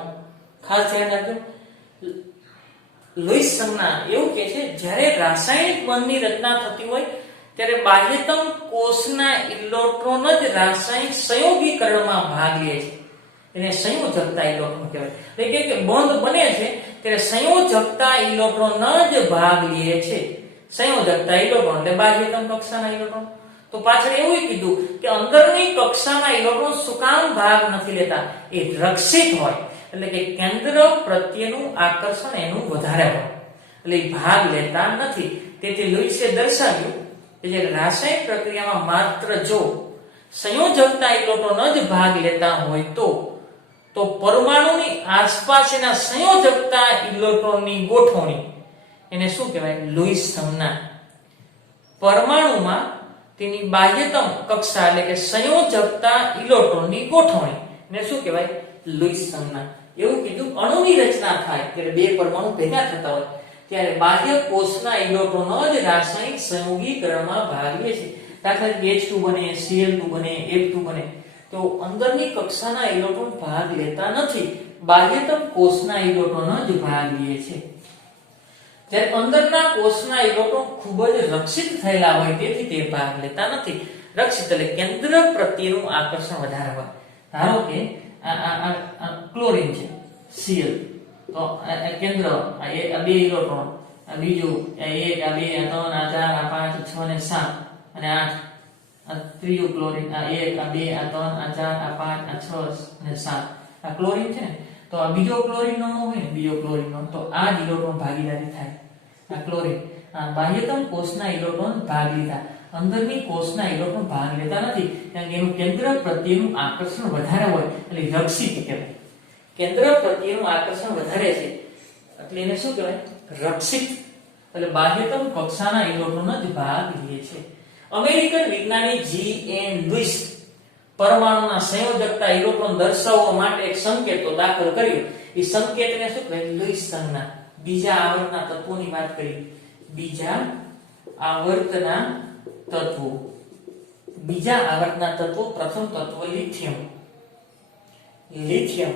ખાસ ધ્યાન રાખજો, લુઈસ સંજ્ઞા એવું કહે છે જ્યારે રાસાયણિક બંધની રચના થતી હોય ત્યારે બાહ્યતમ કોષના ઇલેક્ટ્રોન જ રાસાયણિક સંયોગીકરણમાં ભાગ લે છે. એને સંયોજકતા ઇલેક્ટ્રોન કહેવાય. એટલે કે બંધ બને છે ત્યારે સંયોજકતા ઇલેક્ટ્રોન જ ભાગ લે છે. સંયોજકતા ઇલેક્ટ્રોન એટલે બાહ્યતમ કક્ષાના ઇલેક્ટ્રોન. તો પાછળ એવું કીધું કે અંદરની કક્ષાના ઇલેક્ટ્રોન શું કામ ભાગ નથી લેતા? એ રક્ષિત હોય, એટલે કે કેન્દ્ર પ્રત્યેનું આકર્ષણ એનું વધારે હોય એટલે એ ભાગ લેતા નથી. તેથી લુઈસે દર્શાવ્યું કે જે રાસાયણિક પ્રક્રિયામાં માત્ર જો સંયોજકતા ઇલેક્ટ્રોન જ ભાગ લેતા હોય તો પરમાણુની આસપાસ એના સંયોજકતા ઇલેક્ટ્રોનની ગોઠવણી એને શું કહેવાય? લુઈસ સંજ્ઞા. પરમાણુમાં તેની બાહ્યતમ કક્ષા એટલે કે સંયોજકતા ઇલેક્ટ્રોનની ગોઠવણી એને શું કહેવાય? લુઈસ સંજ્ઞા. એવું કીધું અણુની રચના થાય ત્યારે બે પરમાણુ ભેગા થતા હોય ત્યારે બાહ્ય કોષના ઇલેક્ટ્રોનો જ રાસાયણિક સંયોગીકરણમાં ભાગ લે છે. દાખલા તરીકે H2 બને, Cl2 બને, F2 બને તો અંદરની કક્ષાના ઇલેક્ટ્રોન ભાગ લેતા નથી, બાહ્યતમ કોષના ઇલેક્ટ્રોન જ ભાગ લે છે. જ્યારે અંદરના કોષના ઇલેક્ટ્રોન ખૂબ જ રક્ષિત થયેલા હોય તેથી તે ભાગ લેતા નથી. રક્ષિત એટલે કેન્દ્ર પ્રત્યેનું આકર્ષણ વધારે હોય. ધારો કે આ ક્લોરીન છે Cl, તો કેન્દ્ર આ બે ઇલેક્ટ્રોન, આ બીજું આ 1 આ 2 આ 3 આ 4 આ 5 6 ને 7 અને 8, આ ત્રીજું ક્લોરીન આ 1 આ 2 આ 3 આ 4 આ 5 આ 6 અને 7 આ ક્લોરીન છે ને. તો આ બીજો ક્લોરીનનો અણુ હોય ને, બીજો ક્લોરીનનો, તો આ જ ઇલેક્ટ્રોન ભાગીદારી થાય. આ ક્લોરીન આ બાહ્યતમ કોષના ઇલેક્ટ્રોન ભાગ લીધા, અંદરની કોષના ઇલેક્ટ્રોન ભાગ લેતા નથી કારણ કે એનું કેન્દ્ર પ્રત્યેનું આકર્ષણ વધારે હોય એટલે રક્ષિત કહેવાય. કેન્દ્ર પ્રત્યેનું આકર્ષણ વધારે છે એટલે એને શું કહેવાય? રક્ષિત. એટલે બાહ્યતમ કક્ષાના ઇલેક્ટ્રોન જ ભાગ લે છે. અમેરિકન વિજ્ઞાની G.N. લુઈસ પરમાણુના સંયોજકતા ઇલેક્ટ્રોન દર્શાવવા માટે એક સંકેતો દાખલ કર્યો. એ સંકેતને શું કહેવાય? લુઈસ સંજ્ઞા. બીજા આવર્તના તત્વોની વાત કરી. બીજા આવર્તના તત્વો. બીજા આવર્તના તત્વો, પ્રથમ તત્વ લિથિયમ. લિથિયમ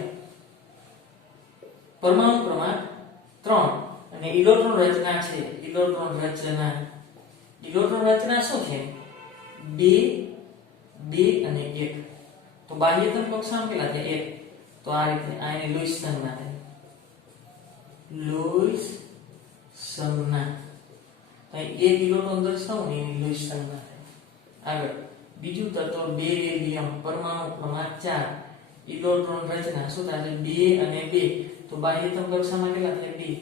પરમાણુ ક્રમાંક 3 અને ઇલેક્ટ્રોન રચના છે. ઇલેક્ટ્રોન રચના. ઇલેક્ટ્રોન રચના શું છે? 2 2 અને 1. તો બાહ્યતમ કક્ષામાં કેટલા થાય? 1. તો આ રીતે આને લુઈસ સંજ્ઞા થાય. લુઈસ સંજ્ઞા. અહીં 1 ઇલેક્ટ્રોન દર્શાવું ને એની લુઈસ સંજ્ઞા થાય. આગળ બીજું તત્વ બેરિલિયમ પરમાણુ ક્રમાંક 4. ઇલેક્ટ્રોન રચના શું થાય? 2 અને 2. તો બાહ્યતમ કક્ષામાં કેટલા થાય? 2.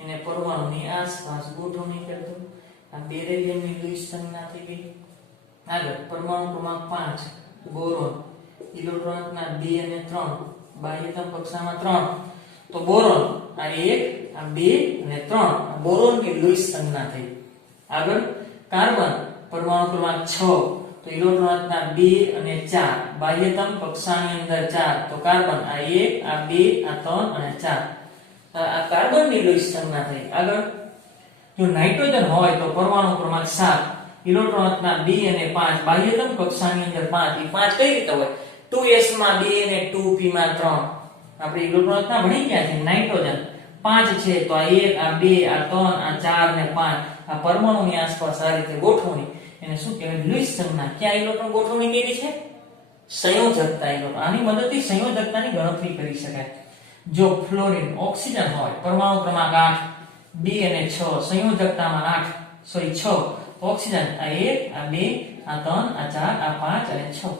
એને પરમાણુની આસપાસ ગોઠવણી કરી દો. આ બેરિલિયમની લુઈસ સંજ્ઞા થઈ ગઈ. આગળ પરમાણુ ક્રમાંક 5 બોરોન. ઇલેક્ટ્રોન રચના 2 અને 3. બાહ્યતમ કક્ષામાં 3. તો બોરોન આ 1 આ 2 અને 3 આ બોરોનની લુઈસ સંજ્ઞા થઈ. આગળ કાર્બન પરમાણુ ક્રમાંક 6. તો ઇલેક્ટ્રોન રચના 2 અને 4. બાહ્યતમ કક્ષાની અંદર 4. તો કાર્બન આ 1 આ 2 આ 3 અને 4. આ કાર્બનની લુઈસ સંજ્ઞા થઈ. આગળ જો નાઇટ્રોજન હોય તો પરમાણુ ક્રમાંક 7. ઇલેક્ટ્રોન રચના 2 અને 5. બાહ્યતમ કક્ષાની અંદર 5. એ 5 કઈ રીતે હોય? 2s માં 2 અને 2p માં 3. આપણે ઇલેક્ટ્રોન રચના ભણી ગયા છે. નાઇટ્રોજન 5 છે તો આ 1 આ 2 આ 3 આ 4 ને 5 આ પરમાણુની આસપાસ આ રીતે ગોઠવણી. એને શું કહેવાય? લુઈસ સંજ્ઞા. ક્યાં ઇલેક્ટ્રોન ગોઠવણી કરી છે? સંયોજકતા ઇલેક્ટ્રોન. આની મદદથી સંયોજકતાની ગણતરી કરી શકાય. જો ફ્લોરિન ઓક્સિજન હોય પરમાણુ ક્રમાંક 8 2 અને 6 સંયોજકતામાં 8 સોરી 6 ઓક્સિજન આ 1 આ 2 આ 3 આ 4 આ 5 અને 6.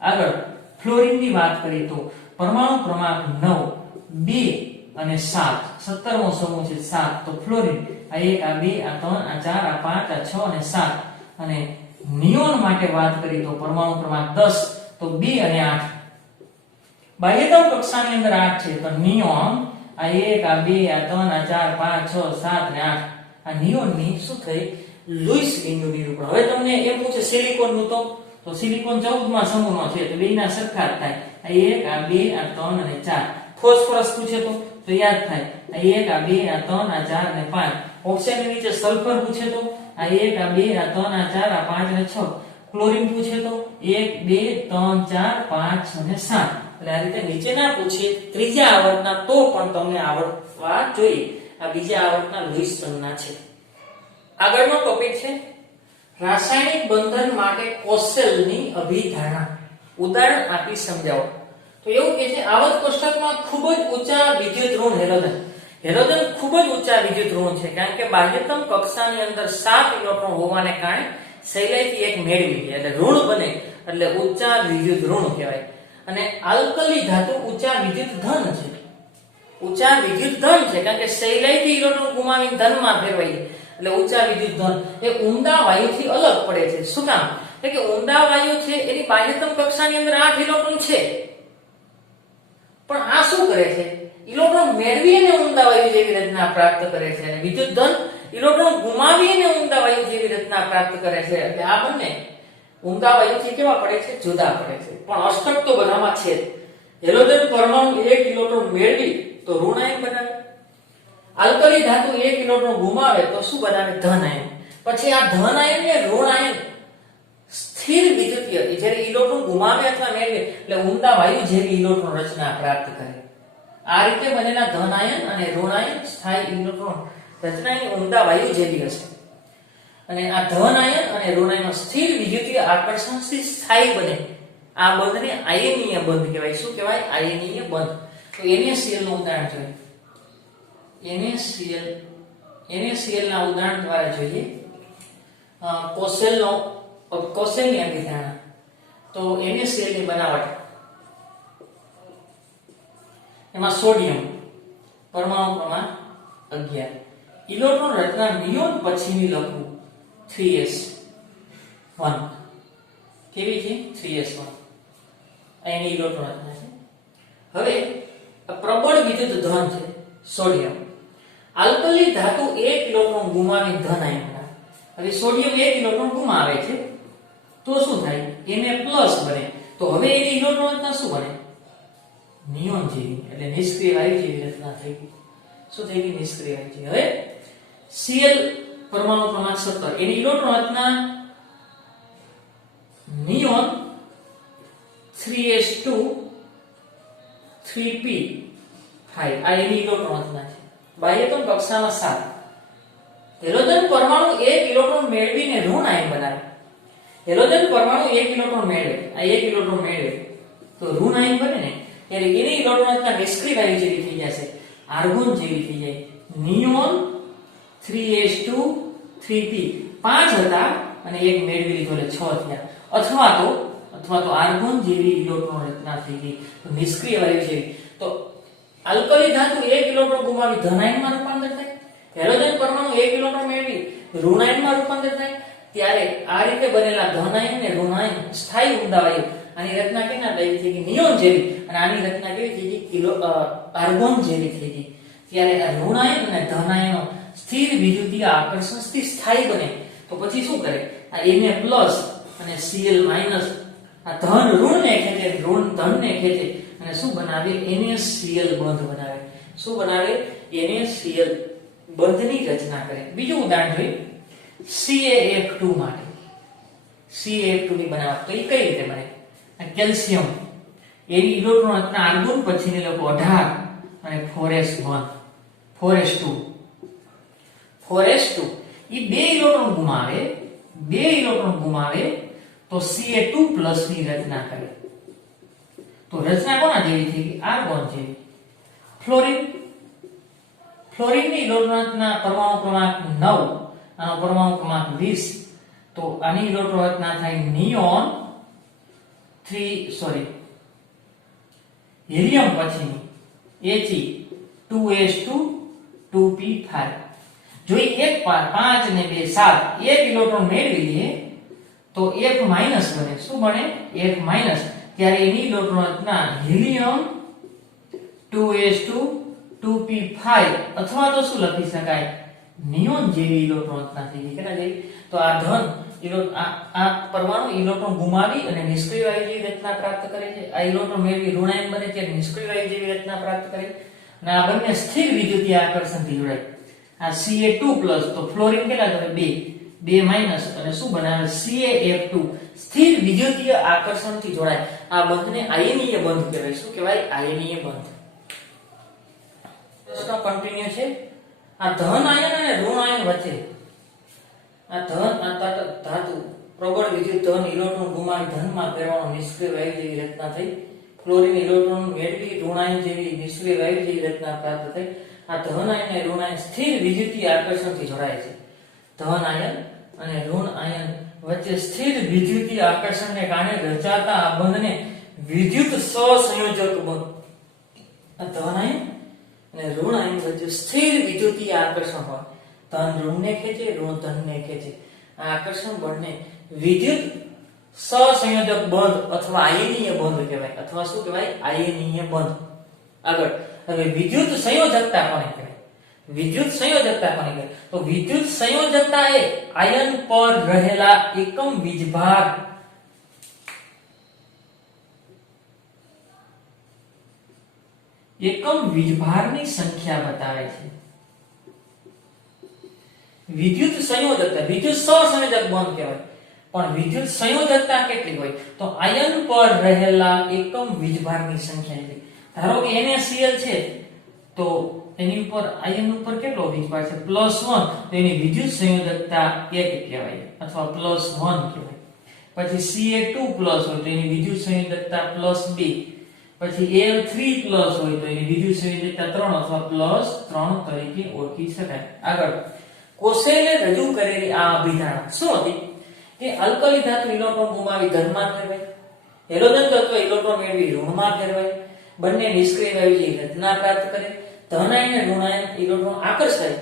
આગળ ફ્લોરિનની વાત કરીએ તો પરમાણુ ક્રમાંક 9 2 અને 7 17મો સમૂહ છે 7. તો ફ્લોરિન આ 1 આ 2 આ 3 આ 4 આ 5 આ 6 અને 7. અને નિયોન માટે વાત કરીએ તો પરમાણુ ક્રમાંક 10. તો 2 અને 8. બાહ્યતમ કક્ષાની અંદર 8 છે તો નિયોન આ 1 આ 2 આ 3 આ 4 5 6 7 અને 8. આ નિયોનની શું થઈ? લુઈસ બિંદુ નિરૂપણ. હવે તમને એમ પૂછે સિલિકોન નું તો સિલિકોન 14મા સમૂહનો છે તો બેયના સરખા જ થાય. આ 1 આ 2 આ 3 અને 4. ફોસ્ફરસ પૂછે તો યાદ થાય. આ 1 આ 2 આ 3 આ 4 અને 5. ઓક્સિજનની નીચે સલ્ફર પૂછે તો આ 1 આ 2 આ 3 આ 4 આ 5 અને 6. ક્લોરીન પૂછે તો 1 2 3 4 5 અને 7. એટલે આ રીતે નીચે ના પૂછે ત્રીજા આવર્તના તો પણ તમને આવડવા જોઈએ. આ બીજા આવર્તના લુઈસ સંજ્ઞા છે. આગળનો ટોપિક છે રાસાયણિક બંધન માટે કોસેલની અભિધારણા. ઉદાહરણ આપી સમજાવો. તો એવું કે છે આવર્ત કોષ્ટકમાં ખૂબ જ ઊંચા વિદ્યુત ઋણ હેલોજન. હેલોજન ખૂબ જ ઊંચા વિદ્યુત ઋણ છે કારણ કે બાહ્યતમ કક્ષાની અંદર 7 ઇલેક્ટ્રોન હોવાને કારણે સહેલાઈથી એક મેળવી લે એટલે ઋણ બને એટલે ઊંચા વિદ્યુત ઋણ કહેવાય. અને આલ્કલી ધાતુ ઊંચા વિદ્યુત ધન છે. ઊંચા વિદ્યુત ધન છે કારણ કે સહેલાઈથી ઇલેક્ટ્રોન ગુમાવીને ધનમાં ફેરવાય એટલે ઊંચા વિદ્યુત ધન. એ ઊંડા વાયુથી અલગ પડે છે. શું કામ? એટલે કે ઊંડા વાયુ છે એની બાહ્યતમ કક્ષાની અંદર 8 ઇલેક્ટ્રોન છે પણ આ શું કરે છે? ઇલેક્ટ્રોન મેળવીને ઊંડા વાયુ જેવી રચના પ્રાપ્ત કરે છે અને વિદ્યુત ધન ઇલેક્ટ્રોન ગુમાવીને ઊંડા વાયુ જેવી રચના પ્રાપ્ત કરે છે. એટલે આ બંને ઊંડા વાયુથી કેવા પડે છે? જુદા પડે છે. પણ અષ્ટક તો બધામાં છે. હેલોજન પરમાણુ 1 ઇલેક્ટ્રોન મેળવી તો ઋણ આયન બનાવે. આલ્કલી ધાતુ 1 ઇલેક્ટ્રોન ગુમાવે તો શું બનાવે? ધન આયન. પછી આ ધન આયન ને ઋણ આયન સ્થિર વિદ્યુતીય જ્યારે ઇલેક્ટ્રોન ગુમાવે અથવા મેળવે એટલે ઊંડા વાયુ જેવી ઇલેક્ટ્રોન રચના પ્રાપ્ત કરે. આ રીતે બનેલા ધન આયન અને ઋણ આયન સ્થાયી ઇલેક્ટ્રોન રચનાની ઊંડા વાયુ જેવી હશે. અને આ ધન આયન અને ઋણ આયન સ્થિર વિદ્યુતીય આકર્ષણથી સ્થાયી બને. આ બંધને આયનીય બંધ કહેવાય. શું કહેવાય? આયનીય બંધ. તો NaCl નું ઉદાહરણ જોઈએ. NaCl ના ઉદાહરણ દ્વારા જોઈએ. કોસેલની અભિધારણા. તો NaCl ની બનાવટ એમાં સોડિયમ પરમાણુ ક્રમાંક 11. ઇલેક્ટ્રોન રચના નિયોન પછીની લખવું 3s1. કેવી છે? 3s1. અહીંની ઇલેક્ટ્રોન રચના છે. હવે પ્રબળ વિદ્યુત ધન છે સોડિયમ. આલ્કલી ધાતુ 1 ઇલેક્ટ્રોન ગુમાવી ધન આયન બનાવે. હવે સોડિયમ 1 ઇલેક્ટ્રોન ગુમાવે છે તો શું થાય? Na+ બને. તો હવે એની ઇલેક્ટ્રોન રચના શું બને? નિયોન જેવી, એટલે નિષ્ક્રિય વાયુ જેવી રચના થઈ ગઈ. શું થઈ ગઈ? નિષ્ક્રિય વાયુ જેવી. હવે Cl પરમાણુ ક્રમાંક 17 એની ઇલેક્ટ્રોન રચના નિયોન 3s2 3p5 આ એની ઇલેક્ટ્રોન રચના છે. બાહ્યતમ કક્ષામાં 7 હેલોજન પરમાણુ એક ઇલેક્ટ્રોન મેળવીને ઋણ આયન બનાવે. હેલોજન પરમાણુ એક ઇલેક્ટ્રોન મેળવે, આ એક ઇલેક્ટ્રોન મેળવે તો ઋણ આયન બને ને, ત્યારે એની ઇલેક્ટ્રોન રચના નિષ્ક્રિય વાયુ જેવી થઈ જશે, આર્ગોન જેવી થઈ જાય. નિયોન 3s2 3p 5 હતા અને એક મેળવી લીધો એટલે 6 થયા. અથવા તો આર્ગોન જેવી ઇલેક્ટ્રોન રચના થઈ ગઈ, તો નિષ્ક્રિય વાયુ જેવી. તો આલ્કલી ધાતુ એક ઇલેક્ટ્રોન ગુમાવી ધન આયનમાં રૂપાંતર થાય, હેલોજન પરમાણુ એક ઇલેક્ટ્રોન મેળવી ઋણ આયનમાં રૂપાંતર થાય, ત્યારે આ રીતે બનેલા ધન આયન ને ઋણ આયન સ્થાયી ઊંડા વાયુ આની રચના કેના થઈ ગઈ? નિયોન જેવી. અને આની રચના કેવી થઈ ગઈ? આર્ગોન જેવી થઈ ગઈ. ત્યારે આ ઋણ આયન અને ધન આયનો સ્થિર વિદ્યુતીય આકર્ષણથી સ્થાયી બને તો પછી શું કરે? આ Na પ્લસ અને Cl માઈનસ આ ધન ઋણ ને ખેંચે, ઋણ ધન ને ખેંચે અને શું બનાવે? NaCl બંધ બનાવે. શું બનાવે? NaCl બંધની રચના કરે. બીજું ઉદાહરણ જોઈએ CaF2 માટે. CaF2 ની બનાવટ તો એ કઈ રીતે બને? આ કેલ્શિયમ એની ઇલેક્ટ્રોન રચના આર્ગોન પછીની લોકો 18 અને 4s1 4s2 4s2 એ બે ઇલેક્ટ્રોન ગુમાવે તો Ca2+ ની રચના કરે. તો રચના કોના જેવી થઈ ગઈ? આર્ગોન જેવી. ફ્લોરીનની ઇલેક્ટ્રોન રચના પરમાણુ ક્રમાંક 9 આનો પરમાણુ ક્રમાંક 20 તો આની ઇલેક્ટ્રોન રચના થાય નિયોન હિલિયમ પછીની He 2s2 2p5 જો એક 5 ને 2 7 એક ઇલેક્ટ્રોન મેળવી લઈએ તો F- બને. શું બને? F- ત્યારે એની ઇલેક્ટ્રોન રચના હિલિયમ 2s2 2p5 અથવા તો શું લખી શકાય? નિયોન જેવી ઇલેક્ટ્રોન રચના થઈ ગઈ. કેના જેવી? તો આ ધન આ પરમાણુ ઇલેક્ટ્રોન ગુમાવી અને નિષ્ક્રિય વાયુ જેવી રચના પ્રાપ્ત કરે છે. આ ઇલેક્ટ્રોન મેળવી ઋણ આયન બને છે, નિષ્ક્રિય વાયુ જેવી રચના પ્રાપ્ત કરે. અને આ બંને સ્થિર વિદ્યુતીય આકર્ષણથી જોડાય. આ Ca2+ તો ફ્લોરીન કેટલા કરે? 2 માઈનસ અને શું બનાવે? CaF2 સ્થિર વિદ્યુતીય આકર્ષણથી જોડાય. આ બંધને આયનીય બંધ કહેવાય. શું કહેવાય? આયનીય બંધ. પ્રશ્ન કન્ટિન્યુ છે. આ ધન આયન અને ઋણ આયન વચ્ચે આ ધાતુ પ્રબળ વિદ્યુત ધન ઇલેક્ટ્રોન ગુમાવી ધનમાં ફેરવાનો નિષ્ક્રિય વાયુ જેવી રચના થઈ. ફ્લોરીન ઇલેક્ટ્રોન મેળવી ઋણ આયન જેવી નિષ્ક્રિય વાયુ જેવી રચના પ્રાપ્ત થઈ. આ ધન આયન અને ઋણ આયન સ્થિર વિદ્યુતીય આકર્ષણથી જોડાય છે. ધન આયન અને ઋણ આયન વચ્ચે સ્થિર વિદ્યુતીય આકર્ષણને કારણે રચાતા આ બંધને વિદ્યુત સહસંયોજક બંધ. આ ધન આયન અને ઋણ આયન વચ્ચે સ્થિર વિદ્યુતીય આકર્ષણ હોય. ધન ઋણને ખેંચે, ઋણ ધનને ખેંચે. આ આકર્ષણ બળને વિદ્યુત સહસંયોજક બંધ અથવા આયનીય બંધ કહેવાય. અથવા શું કહેવાય? આયનીય બંધ. આગળ હવે વિદ્યુત સંયોજકતા કોને કહેવાય? વિદ્યુત સંયોજકતા કોને કહેવાય? તો વિદ્યુત સંયોજકતા એ આયન પર રહેલા એકમ વીજભારની સંખ્યા બતાવે છે. વિદ્યુત સંયોજકતા વિદ્યુત સહસંયોજક બંધ કહેવાય. પણ વિદ્યુત સંયોજકતા કેટલી હોય? તો આયન પર રહેલા એકમ વીજભારની સંખ્યા છે. ધારો કે NaCl છે તો એની ઉપર આયન ઉપર કેટલો વીજભાર છે? +1 તો એની વિદ્યુત સંયોજકતા 1 કહેવાય અથવા +1 કહેવાય. પછી Ca2+ હોય તો એની વિદ્યુત સંયોજકતા +2. પછી Al3+ હોય તો એની વિદ્યુત સંયોજકતા 3 અથવા +3 તરીકે ઓળખી શકાય. આગળ કોશેલે રજૂ કરેલી આ અભિધારણા શું હતી? કે આલ્કલી ધાતુ ઇલેક્ટ્રોન ગુમાવી ધનમાં ફેરવાય, હેલોજન તત્વ ઇલેક્ટ્રોન મેળવી ઋણમાં ફેરવાય, બંને નિષ્ક્રિય વાયુ જેવી રચના પ્રાપ્ત કરે. ધન આયન અને ઋણ આયન ઇલેક્ટ્રોન આકર્ષાય,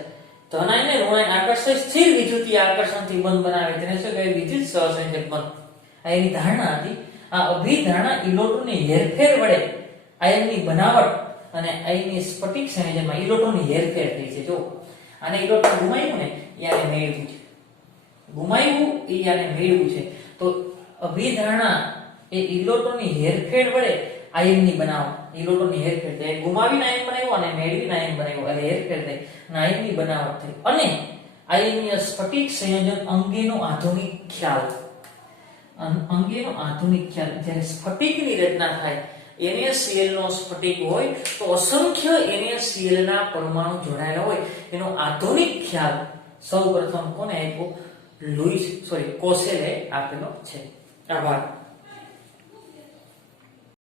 ધન આયન અને ઋણ આયન આકર્ષાય સ્થિર વિદ્યુતીય આકર્ષણથી બંધ બનાવે. તેને શું કહેવાય? વિદ્યુત સહસંયોજક બંધ. આ એની ધારણા હતી. આ અભિધારણા ઇલેક્ટ્રોનની હેરફેર વડે આયનની બનાવટ અને આયનની સ્ફટિક સંયોજનમાં ઇલેક્ટ્રોનની હેરફેર થઈ છે. જો આને ઇલેક્ટ્રોન ગુમાવ્યું ને યાને મેળવ્યું છે, ગુમાવ્યું યાને મેળવ્યું છે. તો અભિધારણા એ ઇલેક્ટ્રોનની હેરફેર વડે આયનની બનાવટ, ઇલેક્ટ્રોનની હેરફેર થઈ, ગુમાવીને આયન બનાવ્યો અને મેળવીને આયન બનાવ્યો, એટલે હેરફેર થઈ અને આયનની બનાવટ થઈ. અને આયનીય સ્ફટિક સંયોજન અંગેનો આધુનિક ખ્યાલ, અંગેનો આધુનિક ખ્યાલ, જ્યારે સ્ફટિકની રચના થાય, NaCl નો સ્ફટિક હોય તો અસંખ્ય NaCl ના પરમાણુ જોડાયેલા હોય, એનો આધુનિક ખ્યાલ સૌપ્રથમ કોને આપ્યો? કોસેલે આપેલો છે. આભાર.